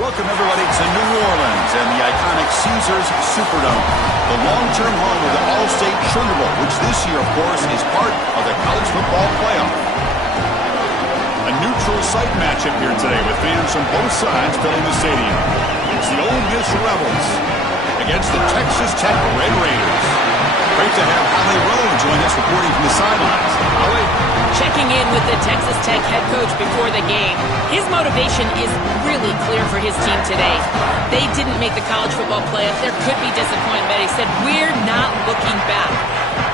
Welcome, everybody, to New Orleans and the iconic Caesars Superdome, the long-term home of the All-State Sugar Bowl, which this year, of course, is part of the college football playoff. A neutral site matchup here today with fans from both sides filling the stadium. It's the Ole Miss Rebels against the Texas Tech Red Raiders. Great to have Holly Rowe join us reporting from the sidelines. Holly? Checking in with the Texas Tech head coach before the game. His motivation is really clear for his team today. They didn't make the college football playoff. There could be disappointment, but he said, we're not looking back.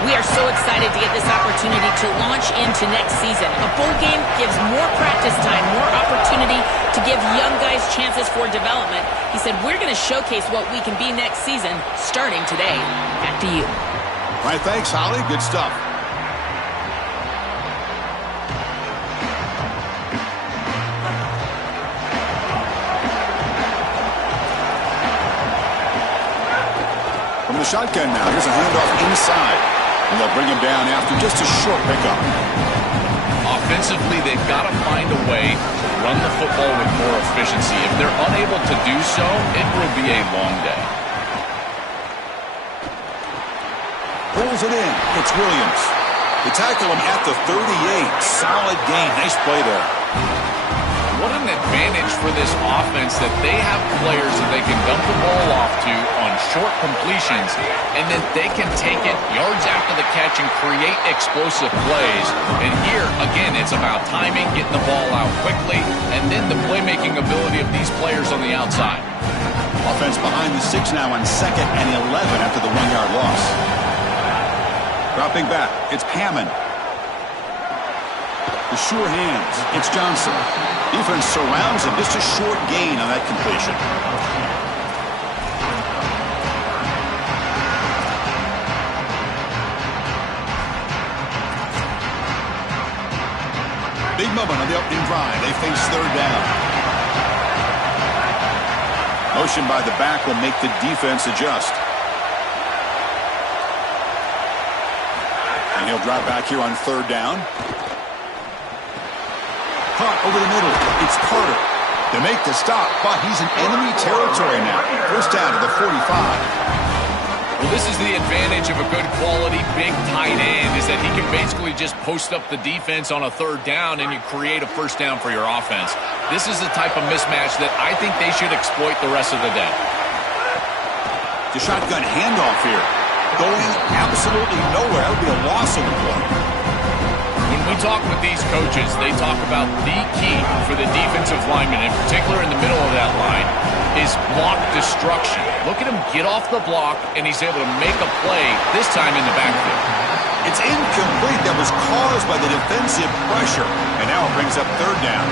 We are so excited to get this opportunity to launch into next season. A bowl game gives more practice time, more opportunity to give young guys chances for development. He said, we're going to showcase what we can be next season, starting today. Back to you. All right, thanks, Holly. Good stuff. From the shotgun now, here's a handoff inside. And they'll bring him down after just a short pickup. Offensively, they've got to find a way to run the football with more efficiency. If they're unable to do so, it will be a long day. Pulls it in. It's Williams. They tackle him at the 38. Solid gain. Nice play there. What an advantage for this offense that they have players that they can dump the ball off to on short completions, and then they can take it yards after the catch and create explosive plays. And here, again, it's about timing, getting the ball out quickly, and then the playmaking ability of these players on the outside. Offense behind the 6 now on 2nd and 11 after the 1-yard loss. Dropping back, it's Hammond. The sure hands, it's Johnson. Defense surrounds him, just a short gain on that completion. Big moment on the opening drive. They face 3rd down. Motion by the back will make the defense adjust. And he'll drop back here on 3rd down. Caught over the middle. It's Carter. They make the stop, but he's in enemy territory now. 1st down to the 45. Well, this is the advantage of a good quality big tight end, is that he can basically just post up the defense on a 3rd down and you create a 1st down for your offense. This is the type of mismatch that I think they should exploit the rest of the day. The shotgun handoff here. Going absolutely nowhere. That would be a loss on the play. When we talk with these coaches, they talk about the key for the defensive lineman, in particular in the middle of that line, is block destruction. Look at him get off the block, and he's able to make a play, this time in the backfield. It's incomplete. That was caused by the defensive pressure, and now it brings up 3rd down.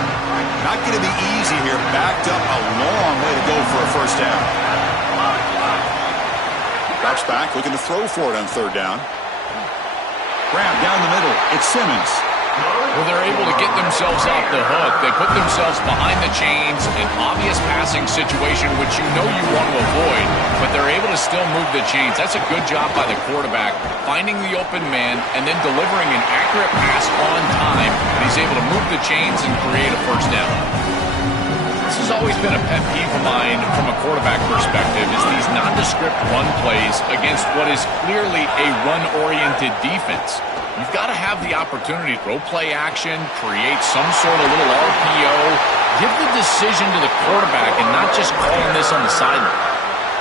Not going to be easy here. Backed up a long way to go for a 1st down. Drops back, looking to throw for it on 3rd down. Grab down the middle. It's Simmons. Well, they're able to get themselves off the hook. They put themselves behind the chains, an obvious passing situation, which you know you want to avoid, but they're able to still move the chains. That's a good job by the quarterback, finding the open man and then delivering an accurate pass on time. And he's able to move the chains and create a 1st down. This has always been a pet peeve of mine from a quarterback perspective, is these nondescript run plays against what is clearly a run-oriented defense. You've got to have the opportunity to throw play action, create some sort of little RPO, give the decision to the quarterback and not just calling this on the sideline.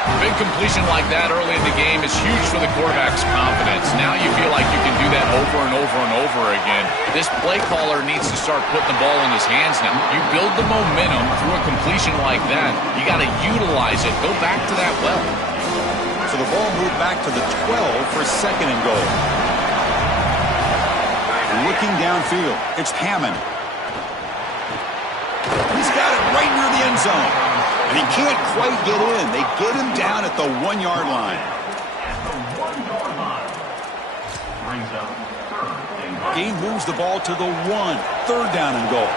A big completion like that early in the game is huge for the quarterback's confidence. Now you feel like you can do that over and over and over again. This play caller needs to start putting the ball in his hands now. You build the momentum through a completion like that. You got to utilize it. Go back to that well. So the ball moved back to the 12 for 2nd and goal. Looking downfield, it's Hammond. He's got it right near the end zone. And he can't quite get in. They get him down at the 1-yard line. Game moves the ball to the 1. 3rd down and goal.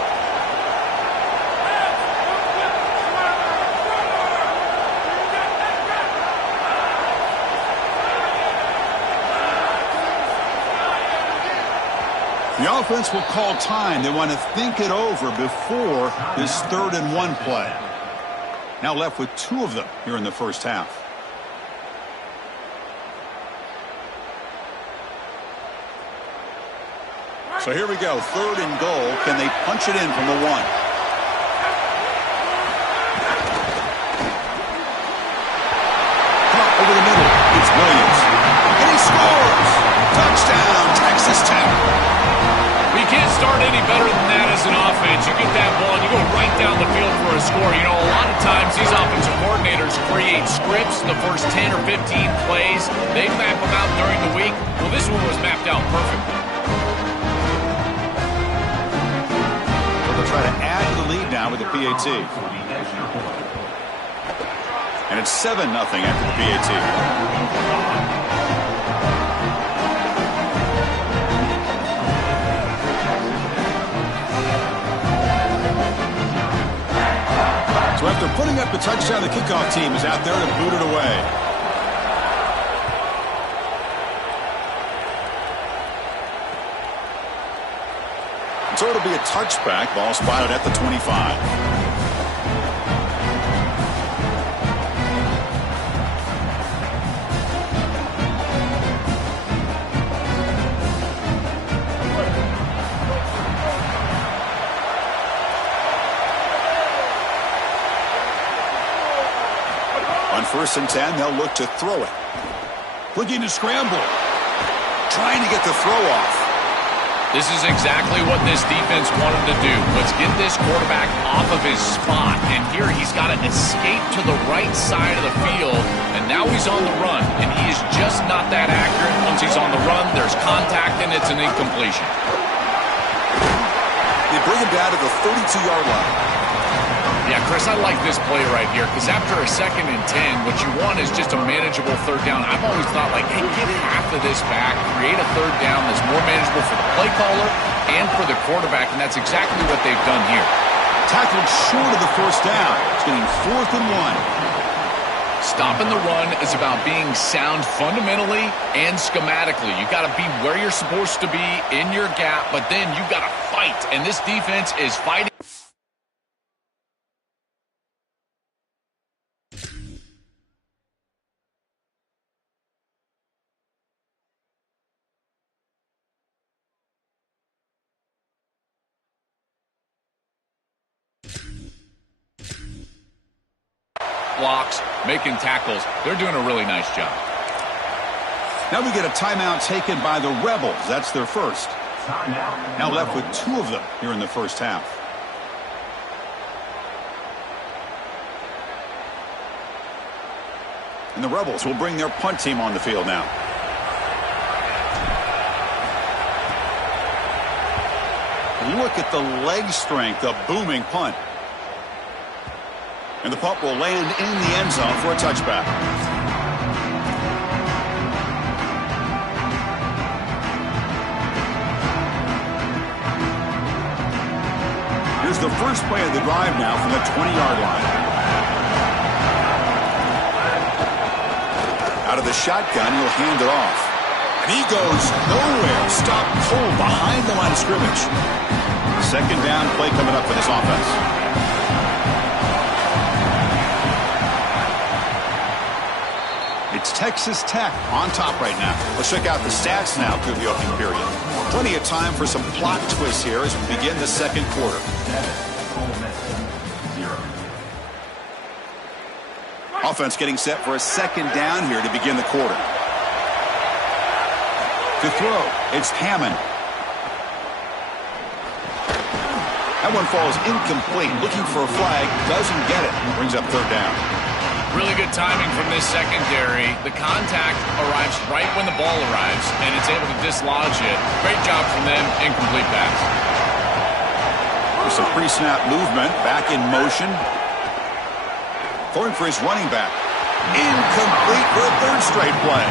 The offense will call time. They want to think it over before this 3rd and 1 play. Now left with 2 of them here in the first half. So here we go, 3rd and goal. Can they punch it in from the 1? Over the middle, it's Williams. And he scores! Touchdown, Texas Tech. We can't start any better than that as an offense. You get that ball and you go right down the field for a score. You know, a lot of times these offensive coordinators create scripts the first 10 or 15 plays. They map them out during the week. Well, this one was mapped out perfectly. They'll try to add to the lead now with the PAT. And it's 7-0 after the PAT. So after putting up the touchdown, the kickoff team is out there to boot it away. So it'll be a touchback. Ball spotted at the 25. On 1st and 10, they'll look to throw it. Looking to scramble. Trying to get the throw off. This is exactly what this defense wanted to do. Let's get this quarterback off of his spot. And here he's got to escape to the right side of the field. And now he's on the run. And he is just not that accurate. Once he's on the run, there's contact and it's an incompletion. They bring him down to the 32-yard line. Yeah, Chris, I like this play right here because after a 2nd and 10, what you want is just a manageable 3rd down. I've always thought, like, hey, get half of this back, create a 3rd down that's more manageable for the play caller and for the quarterback, and that's exactly what they've done here. Tackled short of the 1st down. It's getting 4th and 1. Stopping the run is about being sound fundamentally and schematically. You got to be where you're supposed to be in your gap, but then you got to fight, and this defense is fighting. Blocks, making tackles. They're doing a really nice job. Now we get a timeout taken by the Rebels. That's their first. Now left with 2 of them here in the first half. And the Rebels will bring their punt team on the field now. Look at the leg strength, a booming punt. And the punt will land in the end zone for a touchback. Here's the first play of the drive now from the 20-yard line. Out of the shotgun, he'll hand it off. And he goes nowhere. Stop cold behind the line of scrimmage. 2nd down play coming up for this offense. It's Texas Tech on top right now. Let's check out the stats now through the opening period. Plenty of time for some plot twists here as we begin the 2nd quarter. Offense getting set for a 2nd down here to begin the quarter. To throw, it's Hammond. That one falls incomplete. Looking for a flag, doesn't get it. Brings up 3rd down. Really good timing from this secondary. The contact arrives right when the ball arrives, and it's able to dislodge it. Great job from them. Incomplete pass. There's some pre-snap movement. Back in motion. Throwing for his running back. Incomplete for a 3rd straight play.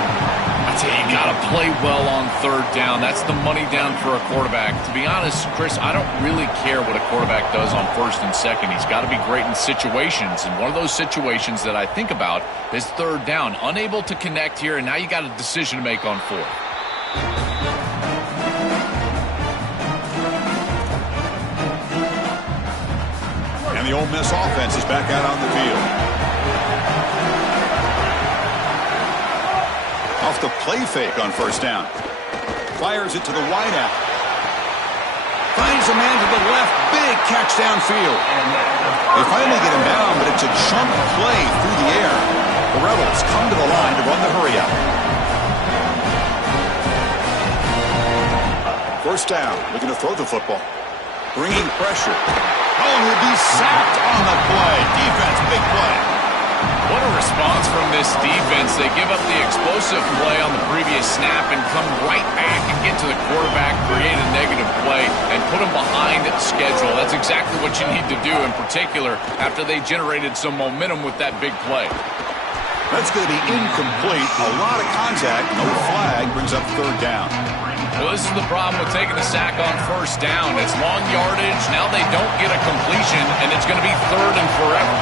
I tell you, you got to play well on 3rd down. That's the money down for a quarterback. To be honest, Chris, I don't really care what a quarterback does on 1st and 2nd. He's got to be great in situations, and one of those situations that I think about is 3rd down. Unable to connect here, and now you got a decision to make on 4th. And the Ole Miss offense is back out on the field. play fake on first down. Fires it to the wideout. Finds a man to the left. Big catch downfield. They finally get him down, but it's a chunk play through the air. The Rebels come to the line to run the hurry out. First down, looking to throw the football. Bringing pressure. Oh, and he'll be sacked on the play. Defense, big play. What a response from this defense. They give up the explosive play on the previous snap and come right back and get to the quarterback, create a negative play, and put him behind schedule. That's exactly what you need to do, in particular, after they generated some momentum with that big play. That's going to be incomplete. A lot of contact. No flag. Brings up third down. Well, this is the problem with taking the sack on first down. It's long yardage. Now they don't get a completion, and it's going to be third and forever.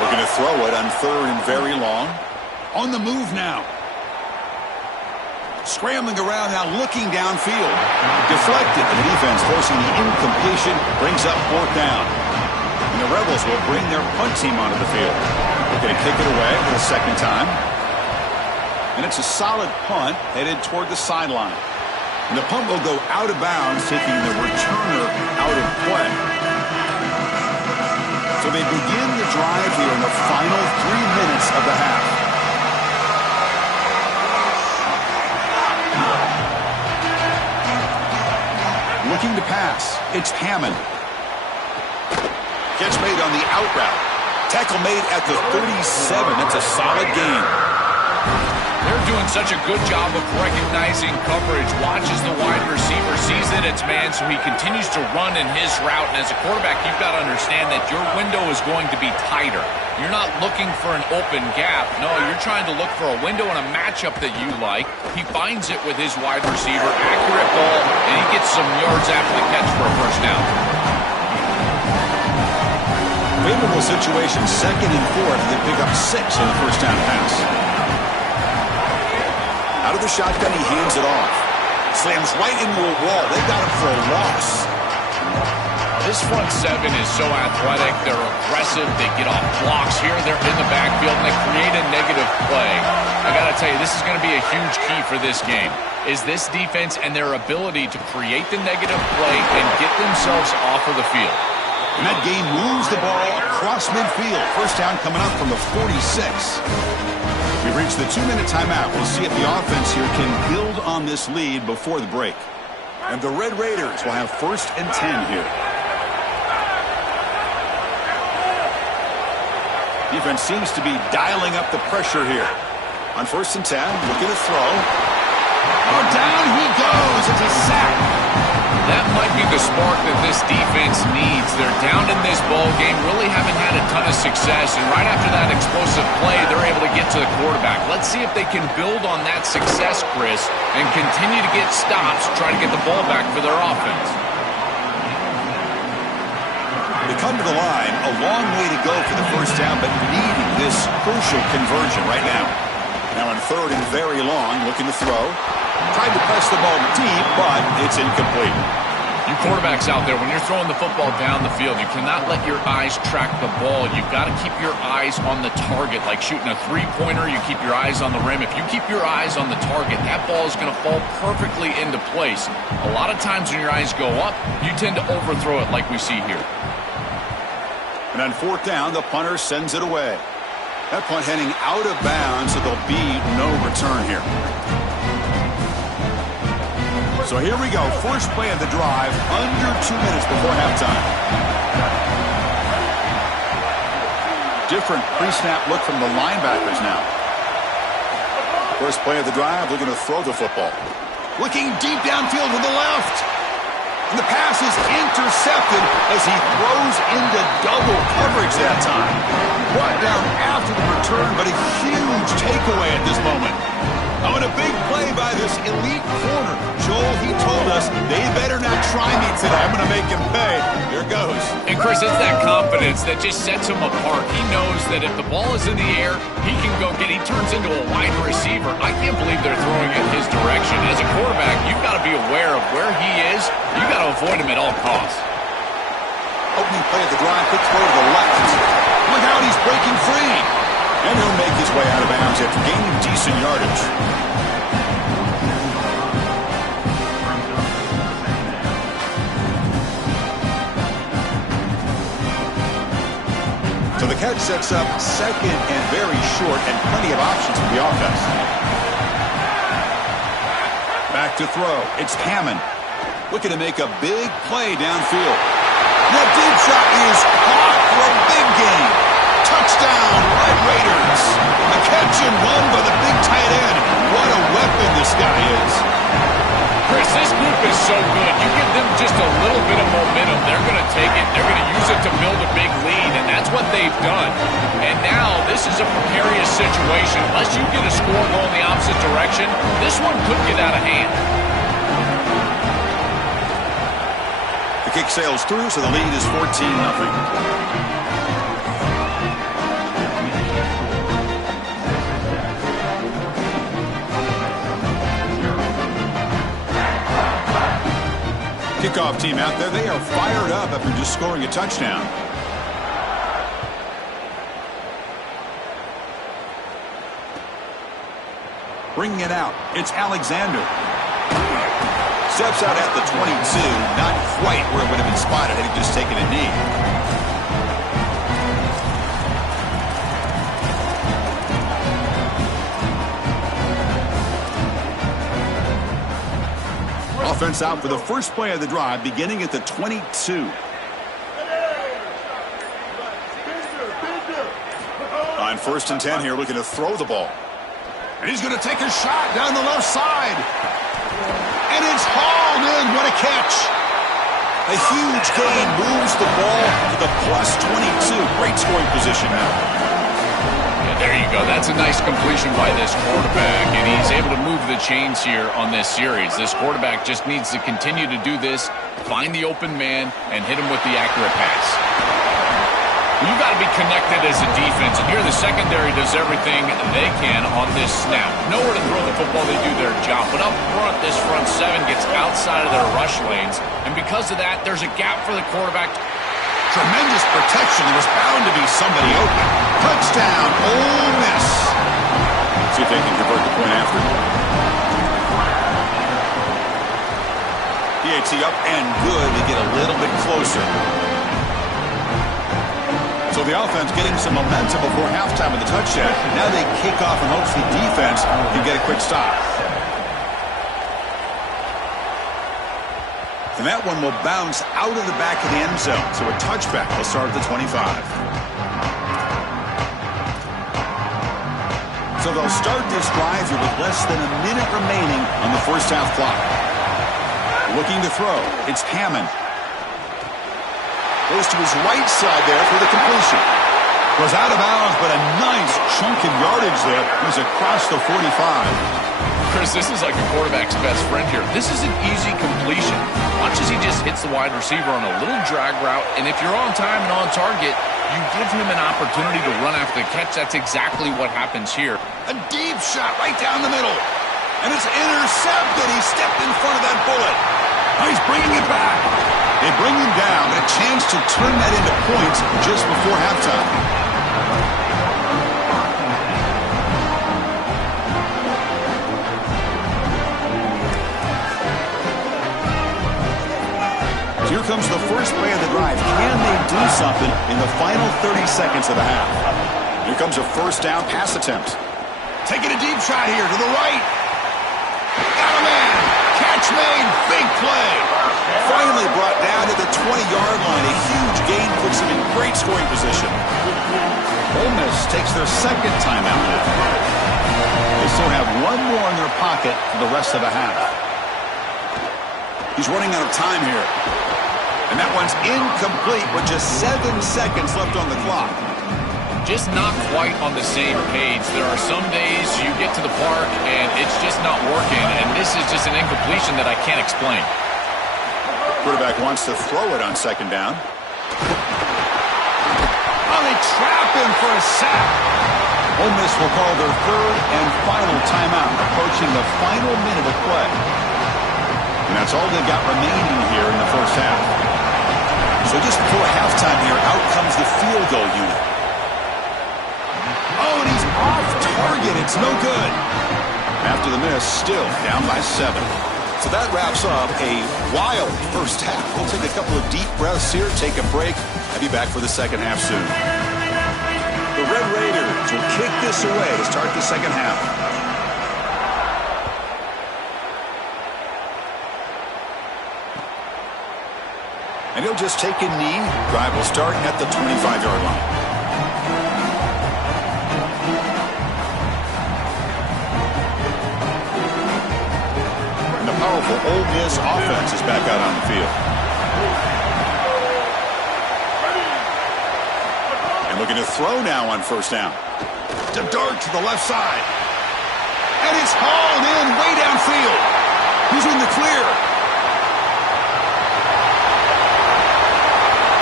We're going to throw it on third and very long. On the move now. Scrambling around now, looking downfield. Deflected. The defense forcing the incompletion. Brings up fourth down. And the Rebels will bring their punt team onto the field. They're going to kick it away for the second time. And it's a solid punt headed toward the sideline. And the punt will go out of bounds, taking the returner out of play. So they begin the drive here in the final 3 minutes of the half. Looking to pass. It's Hammond. Catch made on the out route. Tackle made at the 37. That's a solid gain. They're doing such a good job of recognizing coverage. Watches the wide receiver, sees that it's man, so he continues to run in his route. And as a quarterback, you've got to understand that your window is going to be tighter. You're not looking for an open gap. No, you're trying to look for a window and a matchup that you like. He finds it with his wide receiver. Accurate ball, and he gets some yards after the catch for a first down. Favorable situation, second and fourth. They pick up 6 on the first down pass. Out of the shotgun, he hands it off. Slams right into a wall. They got him for a loss. This front seven is so athletic. They're aggressive. They get off blocks here. They're in the backfield, and they create a negative play. I got to tell you, this is going to be a huge key for this game, is this defense and their ability to create the negative play and get themselves off of the field. And that game moves the ball across midfield. First down coming up from the 46. We've reached the 2-minute timeout. We'll see if the offense here can build on this lead before the break. And the Red Raiders will have first and 10 here. Defense seems to be dialing up the pressure here. On first and 10, looking to throw. Oh, down he goes. It's a sack. That might be the spark that this defense needs. They're down in this ball game, really haven't had a ton of success, and right after that explosive play, they're able to get to the quarterback. Let's see if they can build on that success, Chris, and continue to get stops, try to get the ball back for their offense. They come to the line, a long way to go for the first down, but needing this crucial conversion right now. Now on third and very long, looking to throw. Tried to press the ball deep, but it's incomplete. You quarterbacks out there, when you're throwing the football down the field, you cannot let your eyes track the ball. You've got to keep your eyes on the target. Like shooting a three-pointer, you keep your eyes on the rim. If you keep your eyes on the target, that ball is going to fall perfectly into place. A lot of times when your eyes go up, you tend to overthrow it like we see here. And on fourth down, the punter sends it away. That punt heading out of bounds, so there'll be no return here. So here we go. First play of the drive, under 2 minutes before halftime. Different pre-snap look from the linebackers now. First play of the drive, looking to throw the football. Looking deep downfield to the left. And the pass is intercepted as he throws into double coverage that time. Brought down after the return, but a huge takeaway at this moment. Oh, and a big play by this elite corner. Joel, he told us they better not try me today. I'm going to make him pay. Here goes. And, Chris, it's that confidence that just sets him apart. He knows that if the ball is in the air, he can go get it. He turns into a wide receiver. I can't believe they're throwing it his direction. As a quarterback, you've got to be aware of where he is. You've got to avoid him at all costs. Opening play of the drive, quick throw to the left. Look out, he's breaking free. And he'll make his its way out of bounds after gaining decent yardage. So the catch sets up second and very short, and plenty of options for the offense. Back to throw. It's Hammond. Looking to make a big play downfield. That deep shot is caught for a big gain. Touchdown, Red Raiders. A catch and run by the big tight end. What a weapon this guy is. Chris, this group is so good. You give them just a little bit of momentum, they're going to take it. They're going to use it to build a big lead, and that's what they've done. And now this is a precarious situation. Unless you get a score going the opposite direction, this one could get out of hand. The kick sails through, so the lead is 14-0. Kickoff team out there. They are fired up after just scoring a touchdown. Bringing it out. It's Alexander. Steps out at the 22. Not quite where it would have been spotted had he just taken a knee. Offense out for the first play of the drive, beginning at the 22. On 1st and 10 here, looking to throw the ball. And he's going to take a shot down the left side. And it's hauled in. What a catch. A huge gain moves the ball to the plus 22. Great scoring position now. There you go. That's a nice completion by this quarterback, and he's able to move the chains here on this series. This quarterback just needs to continue to do this, find the open man, and hit him with the accurate pass. You've got to be connected as a defense, and here the secondary does everything they can on this snap. Nowhere to throw the football, they do their job. But up front, this front seven gets outside of their rush lanes, and because of that, there's a gap for the quarterback. Tremendous protection. There was bound to be somebody open. Touchdown, Ole Miss. See if they can convert the point after. PAT up and good. They get a little bit closer. So the offense getting some momentum before halftime with the touchdown. Now they kick off and hopes the defense can get a quick stop. And that one will bounce out of the back of the end zone. So a touchback will start at the 25. So they'll start this drive here with less than a minute remaining on the first half clock. Looking to throw. It's Hammond. Goes to his right side there for the completion. Goes out of bounds, but a nice chunk of yardage there. He's across the 45. Chris, this is like a quarterback's best friend here. This is an easy completion. Watch as he just hits the wide receiver on a little drag route, and if you're on time and on target, you give him an opportunity to run after the catch. That's exactly what happens here. A deep shot right down the middle, and it's intercepted. He stepped in front of that bullet. Now he's bringing it back. They bring him down, a chance to turn that into points just before halftime. Here comes the first play of the drive. Can they do something in the final 30 seconds of the half? Here comes a first down pass attempt. Taking a deep shot here to the right. Got a man. Catch made. Big play. Finally brought down to the 20-yard line. A huge gain puts them in great scoring position. Ole Miss takes their second timeout now. They still have one more in their pocket for the rest of the half. He's running out of time here. And that one's incomplete with just 7 seconds left on the clock. Just not quite on the same page. There are some days you get to the park and it's just not working, and this is just an incompletion that I can't explain. Quarterback wants to throw it on second down. Oh, they trap him for a sack. Ole Miss will call their third and final timeout, approaching the final minute of play. And that's all they've got remaining here in the first half. So just before halftime here, out comes the field goal unit. Oh, and he's off It's no good. After the miss, still down by 7. So that wraps up a wild first half. We'll take a couple of deep breaths here, take a break. I'll be back for the second half soon. The Red Raiders will kick this away to start the second half. And he'll just take a knee. Drive will start at the 25-yard line. And the powerful Ole Miss offense is back out on the field. And looking to throw now on first down. To dart to the left side. And it's hauled in way downfield. He's in the clear.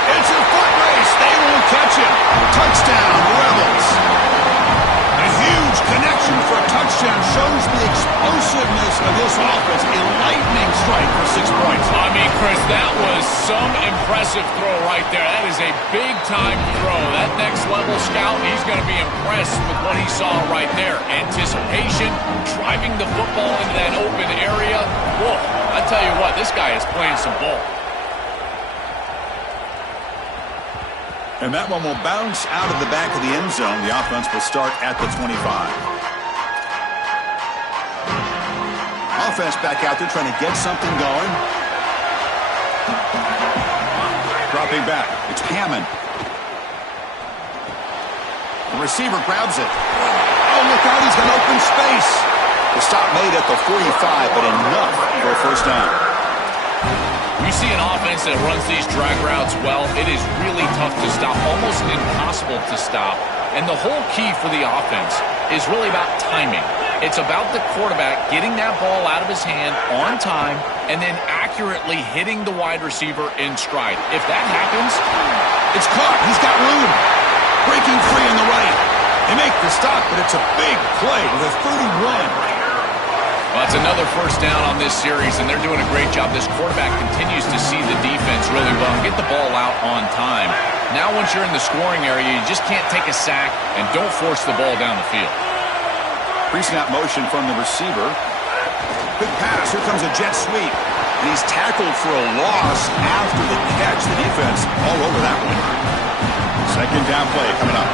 It's a foot race. They won't catch him. Touchdown, Rebels. A huge connection for a touchdown shows the explosiveness of this offense. A lightning strike for 6 points. I mean, Chris, that was some impressive throw right there. That is a big-time throw. That next-level scout, he's going to be impressed with what he saw right there. Anticipation, driving the football into that open area. Whoa, I tell you what, this guy is playing some ball. And that one will bounce out of the back of the end zone. The offense will start at the 25. Offense back out there trying to get something going. Dropping back. It's Hammond. The receiver grabs it. Oh, look out. He's got open space. The stop made at the 45, but enough for a first down. You see an offense that runs these drag routes well, it is really tough to stop, almost impossible to stop. And the whole key for the offense is really about timing. It's about the quarterback getting that ball out of his hand on time and then accurately hitting the wide receiver in stride. If that happens, it's caught. He's got room. Breaking free in the right. They make the stop, but it's a big play with a 31. Well, it's another first down on this series, and they're doing a great job. This quarterback continues to see the defense really well and get the ball out on time. Now, once you're in the scoring area, you just can't take a sack and don't force the ball down the field. Pre-snap motion from the receiver. Quick pass. Here comes a jet sweep. And he's tackled for a loss after the catch. The defense all over that one. Second down play coming up.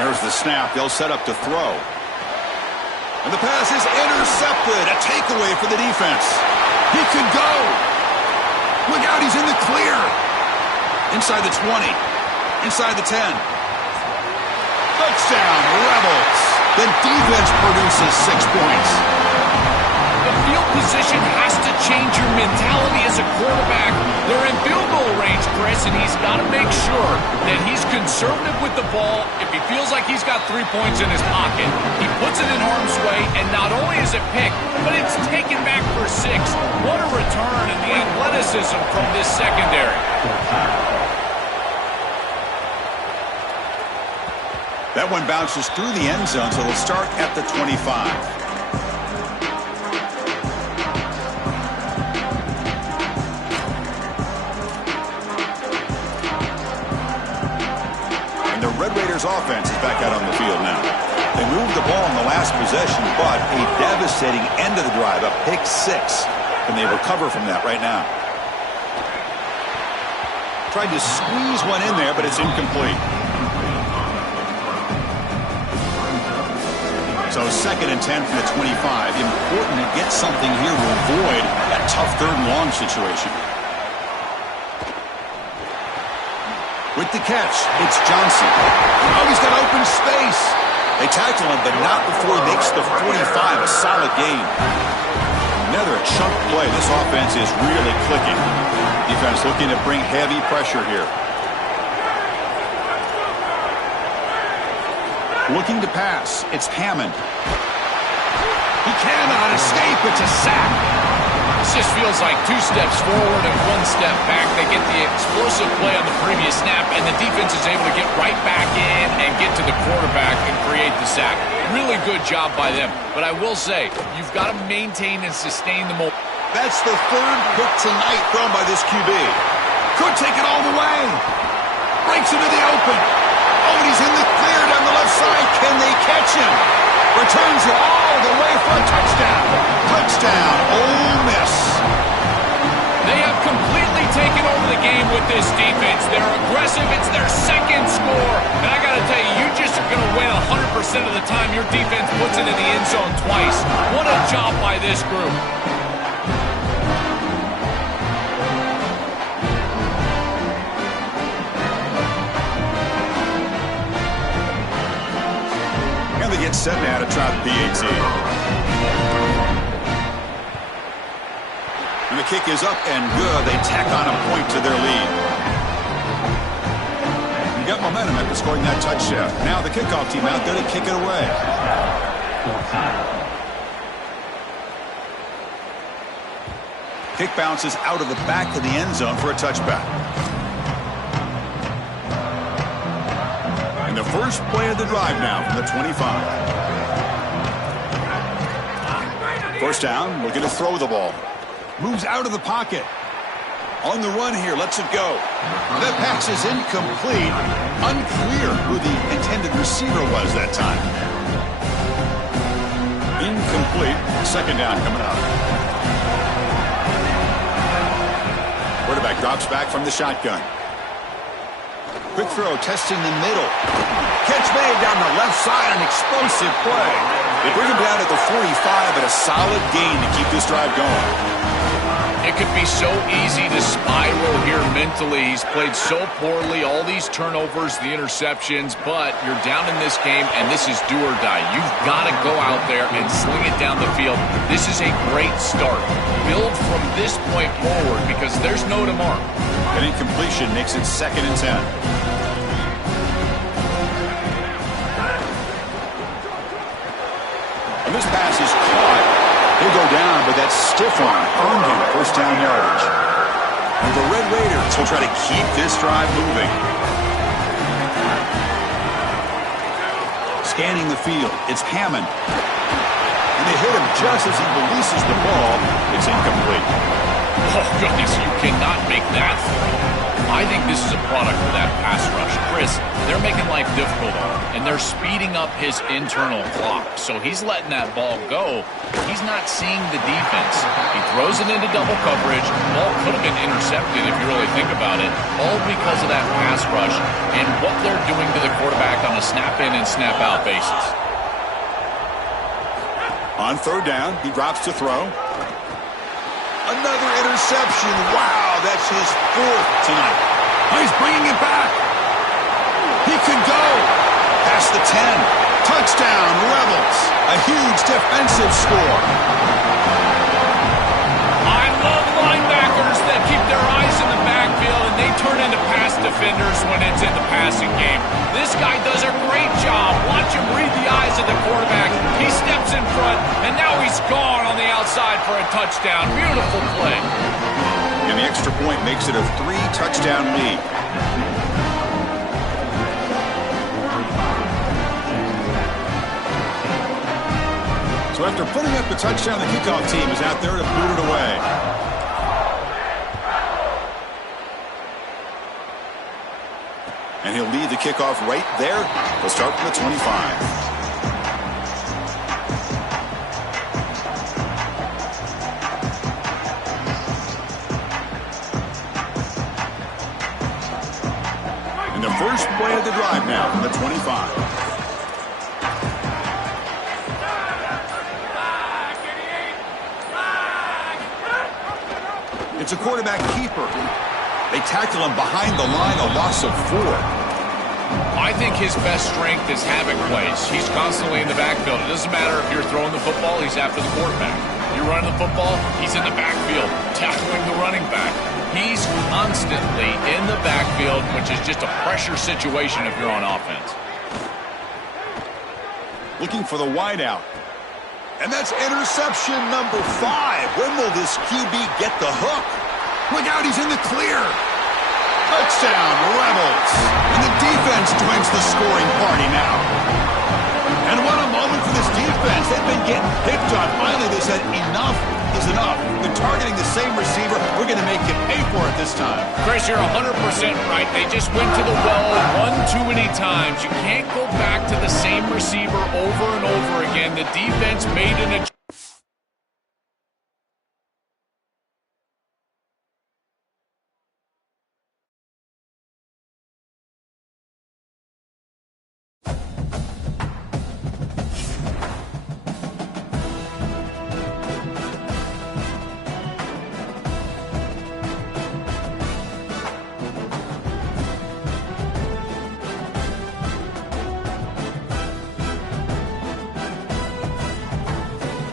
There's the snap. They'll set up to throw. And the pass is intercepted. A takeaway for the defense. He could go. Look out, he's in the clear. Inside the 20. Inside the 10. Touchdown, Rebels. The defense produces 6 points. The field position has to change your mentality as a quarterback. They're in field goal range, Chris, and he's got to make sure that he's conservative with the ball. If he feels like he's got 3 points in his pocket, he puts it in harm's way, and not only is it picked, but it's taken back for 6. What a return and the athleticism from this secondary. That one bounces through the end zone, so they'll start at the 25. Red Raiders offense is back out on the field now. They moved the ball in the last possession, but a devastating end of the drive, a pick 6. And they recover from that right now. Tried to squeeze one in there, but it's incomplete. So 2nd and 10 from the 25. Important to get something here to avoid that tough 3rd and long situation. With the catch, it's Johnson. Oh, he's got open space. They tackle him, but not before he makes the 45. A solid gain. Another chunk play. This offense is really clicking. Defense looking to bring heavy pressure here. Looking to pass. It's Hammond. He cannot escape. It's a sack. This just feels like 2 steps forward and 1 step back. They get the explosive play on the previous snap, and the defense is able to get right back in and get to the quarterback and create the sack. Really good job by them. But I will say, you've got to maintain and sustain the momentum. That's the 3rd pick tonight thrown by this QB. Could take it all the way. Breaks into the open. Oh, and he's in the clear down the left side. Can they catch him? Returns it all the way for a touchdown. Touchdown, Ole Miss. They have completely taken over the game with this defense. They're aggressive. It's their second score. And I got to tell you, you just are going to win 100% of the time your defense puts it in the end zone twice. What a job by this group. And they get set now to try the PAT. And the kick is up and good. They tack on a point to their lead. You got momentum after scoring that touchdown. Now the kickoff team out there to kick it away. Kick bounces out of the back of the end zone for a touchback. And the first play of the drive now from the 25. First down, looking to throw the ball. Moves out of the pocket. On the run here, lets it go. That pass is incomplete. Unclear who the intended receiver was that time. Incomplete. Second down coming up. Quarterback drops back from the shotgun. Quick throw, testing the middle. Catch made down the left side, an explosive play. They bring him down at the 45, but a solid gain to keep this drive going. It could be so easy to spiral here mentally. He's played so poorly, all these turnovers, the interceptions, but you're down in this game, and this is do or die. You've got to go out there and sling it down the field. This is a great start. Build from this point forward because there's no tomorrow. An incompletion makes it 2nd and 10. And this pass is caught. He'll go down, but that stiff arm earned him first down yardage. And the Red Raiders will try to keep this drive moving. Scanning the field, it's Hammond. And they hit him just as he releases the ball. It's incomplete. Oh, goodness, you cannot make that throw. I think this is a product of that pass rush. Chris, they're making life difficult on him, and they're speeding up his internal clock. So he's letting that ball go. He's not seeing the defense. He throws it into double coverage. The ball could have been intercepted if you really think about it, all because of that pass rush and what they're doing to the quarterback on a snap-in and snap-out basis. On third down, he drops to throw. Another interception. Wow, that's his 4th tonight. Oh, he's bringing it back. He could go. Past the 10. Touchdown, Rebels. A huge defensive score. I love linebackers that keep their eyes in the backfield and they turn into pass defenders when it's in the passing game. This guy does a great job. Watch him read the eyes of the quarterback. He steps in front, and now he's gone on the outside for a touchdown. Beautiful play. And the extra point makes it a 3-touchdown lead. So after putting up the touchdown, the kickoff team is out there to boot it away. And he'll lead the kickoff right there. He'll start from the 25. And the first play of the drive now from the 25. It's a quarterback keeper. They tackle him behind the line, a loss of 4. I think his best strength is havoc plays. He's constantly in the backfield. It doesn't matter if you're throwing the football, he's after the quarterback. You're running the football, he's in the backfield, tackling the running back. He's constantly in the backfield, which is just a pressure situation if you're on offense. Looking for the wideout. And that's interception number 5. When will this QB get the hook? Look out, he's in the clear. Touchdown, Rebels. And the defense joins the scoring party now. And what a moment for this defense. They've been getting picked on. Finally, they said enough is enough. They're targeting the same receiver. We're going to make it pay for it this time. Chris, you're 100% right. They just went to the well one too many times. You can't go back to the same receiver over and over again. The defense made an adjustment.